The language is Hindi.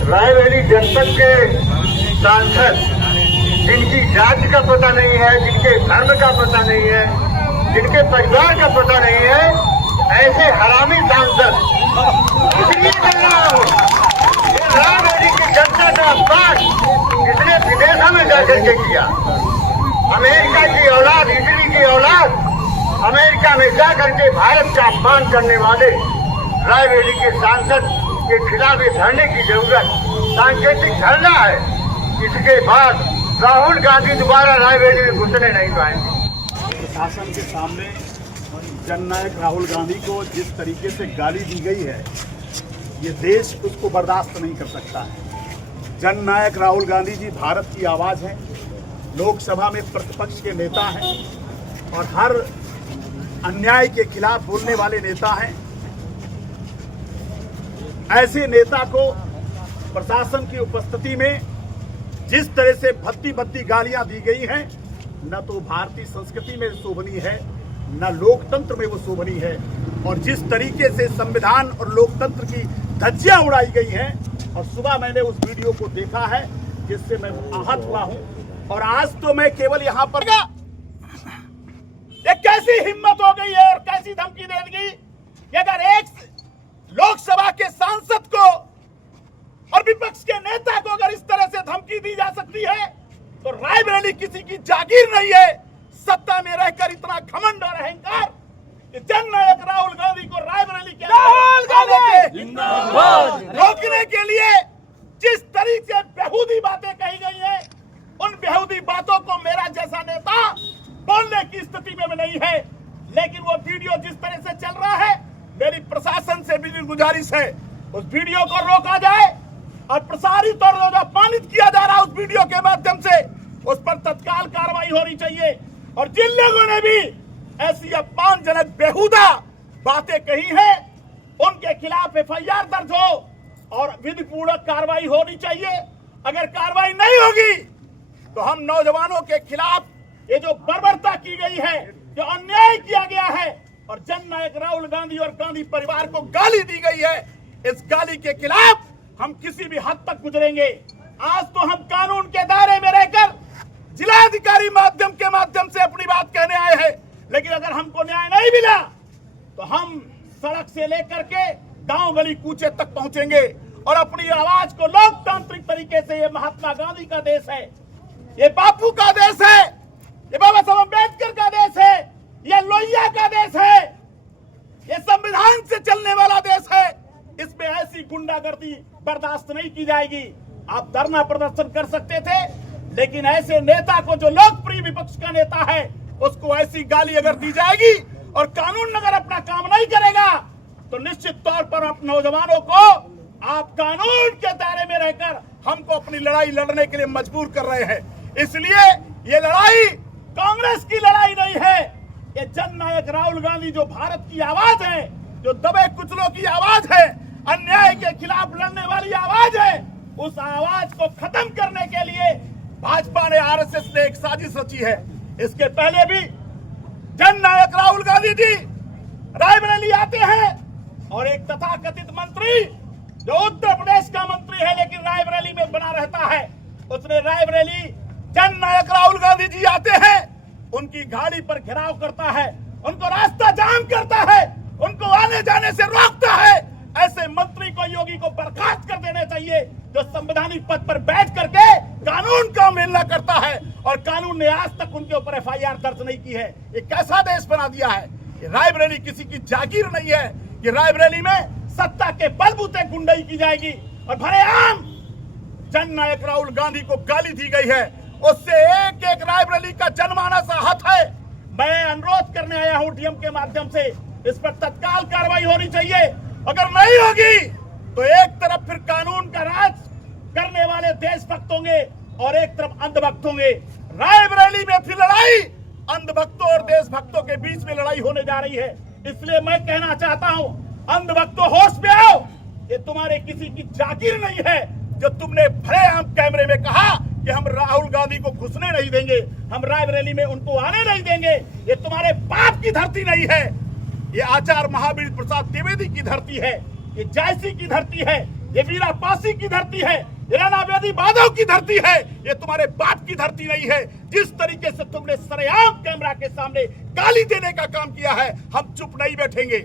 रायबरेली जनपद के सांसद जिनकी जाति का पता नहीं है, जिनके धर्म का पता नहीं है, जिनके परिवार का पता नहीं है, ऐसे हरामी सांसद इसलिए कर रहा हूँ। ये रायबरेली की जनता का अपमान इसने विदेशों में जाकर के किया। अमेरिका की औलाद, इटली की औलाद अमेरिका में जाकर के भारत का अपमान करने वाले रायबरेली के सांसद के खिलाफ धरने की जरूरत सांकेतिक धरना है। इसके बाद राहुल गांधी दोबारा रायबरेली में घुसने नहीं पाएंगे। प्रशासन के सामने जननायक राहुल गांधी को जिस तरीके से गाली दी गई है, ये देश उसको बर्दाश्त नहीं कर सकता है। जननायक राहुल गांधी जी भारत की आवाज़ है, लोकसभा में प्रतिपक्ष के नेता हैं और हर अन्याय के खिलाफ बोलने वाले नेता हैं। ऐसे नेता को प्रशासन की उपस्थिति में जिस तरह से भद्दी भद्दी गालियां दी गई हैं, न तो भारतीय संस्कृति में शोभनीय है, न लोकतंत्र में वो शोभनीय है। और जिस तरीके से संविधान और लोकतंत्र की धज्जियां उड़ाई गई हैं, और सुबह मैंने उस वीडियो को देखा है जिससे मैं आहत हुआ हूं। और आज तो मैं केवल यहां पर ये कैसी हिम्मत हो गई है और कैसी धमकी दे दी कि अगर एक लोकसभा के सांसद को और विपक्ष के नेता को अगर इस तरह से धमकी दी जा सकती है, तो रायबरेली किसी की जागीर नहीं है। सत्ता में रहकर इतना घमंड और अहंकार कि जननायक राहुल गांधी को रायबरेली के रोकने के लिए जिस तरीके से बेहूदी बातें कही गई है, उन बेहूदी बातों को मेरा जैसा नेता बोलने की स्थिति में नहीं है। लेकिन वो वीडियो जिस तरह से चल रहा है, मेरी प्रशासन से भी गुजारिश है उस वीडियो को रोका जाए और प्रसारित और अपमानित किया जा रहा उस वीडियो के माध्यम से उस पर तत्काल कार्रवाई होनी चाहिए। और जिन लोगों ने भी ऐसी अपमानजनक बेहुदा बातें कही हैं, उनके खिलाफ एफआईआर दर्ज हो और विधिपूर्वक कार्रवाई होनी चाहिए। अगर कार्रवाई नहीं होगी तो हम नौजवानों के खिलाफ ये जो बर्बरता की गई है, जो अन्याय किया गया है और जननायक राहुल गांधी और गांधी परिवार को गाली दी गई है, इस गाली के खिलाफ हम किसी भी हद तक गुजरेंगे। आज तो हम कानून के दायरे में रहकर जिलाधिकारी के माध्यम से अपनी बात कहने आए हैं, लेकिन अगर हमको न्याय नहीं मिला तो हम सड़क से लेकर के गांव गली कूचे तक पहुंचेंगे और अपनी आवाज को लोकतांत्रिक तरीके से, ये महात्मा गांधी का देश है, ये बापू का देश है, ये बाबा साहब अम्बेडकर का देश है, ये लोहिया का देश है, ये संविधान से चलने वाला देश है। इसमें ऐसी गुंडागर्दी बर्दाश्त नहीं की जाएगी। आप धरना प्रदर्शन कर सकते थे, लेकिन ऐसे नेता को, जो लोकप्रिय विपक्ष का नेता है, उसको ऐसी गाली अगर दी जाएगी और कानून अगर अपना काम नहीं करेगा, तो निश्चित तौर पर आप नौजवानों को आप कानून के दायरे में रहकर हमको अपनी लड़ाई लड़ने के लिए मजबूर कर रहे हैं। इसलिए ये लड़ाई कांग्रेस की लड़ाई नहीं है, ये जननायक राहुल गांधी जो भारत की आवाज है, जो दबे कुचलों की आवाज है, अन्याय के खिलाफ लड़ने वाली आवाज है, उस आवाज को खत्म करने के लिए भाजपा ने, आरएसएस ने एक साजिश रची है। इसके पहले भी जननायक राहुल गांधी जी रायबरेली आते हैं और एक तथाकथित मंत्री जो उत्तर प्रदेश का मंत्री है लेकिन रायबरेली में बना रहता है, उसने रायबरेली जननायक राहुल गांधी जी आते हैं, उनकी गाड़ी पर घेराव करता है, उनको रास्ता जाम करता है, उनको आने जाने से रोकता है। ऐसे मंत्री को, योगी को बर्खास्त कर देना चाहिए, जो संवैधानिक पद पर बैठ करके कानून का उल्लंघन करता है और कानून ने आज तक उनके ऊपर एफआईआर दर्ज नहीं की है। ये कैसा देश बना दिया है? ये रायबरेली किसी की जागीर नहीं है कि रायबरेली में सत्ता के बलबूते गुंडाई की जाएगी। और भरेआम जननायक राहुल गांधी को गाली दी गई है, उससे एक एक रायबरेली का जनमानस आहत है। मैं अनुरोध करने आया हूं डीएम के माध्यम से, इस पर तत्काल कार्रवाई होनी चाहिए। अगर नहीं होगी तो एक तरफ फिर कानून का राज करने वाले देशभक्त होंगे और एक तरफ अंधभक्त होंगे। रायबरेली में फिर लड़ाई अंधभक्तों और देशभक्तों के बीच में लड़ाई होने जा रही है। इसलिए मैं कहना चाहता हूं, अंधभक्तों होश में आओ, ये तुम्हारे किसी की जागीर नहीं है जो तुमने भरेआम कैमरे में कहा कि हम राहुल गांधी को घुसने नहीं देंगे, हम रायबरेली में उनको आने नहीं देंगे। ये तुम्हारे बाप की धरती नहीं है, ये आचार्य महावीर प्रसाद द्विवेदी की धरती है, ये जायसी की धरती है, ये वीरा पासी की धरती है, ये राणा बेदी माधव की धरती है, ये तुम्हारे बाप की धरती नहीं है। जिस तरीके से तुमने सरेआम कैमरा के सामने गाली देने का काम किया है, हम चुप नहीं बैठेंगे।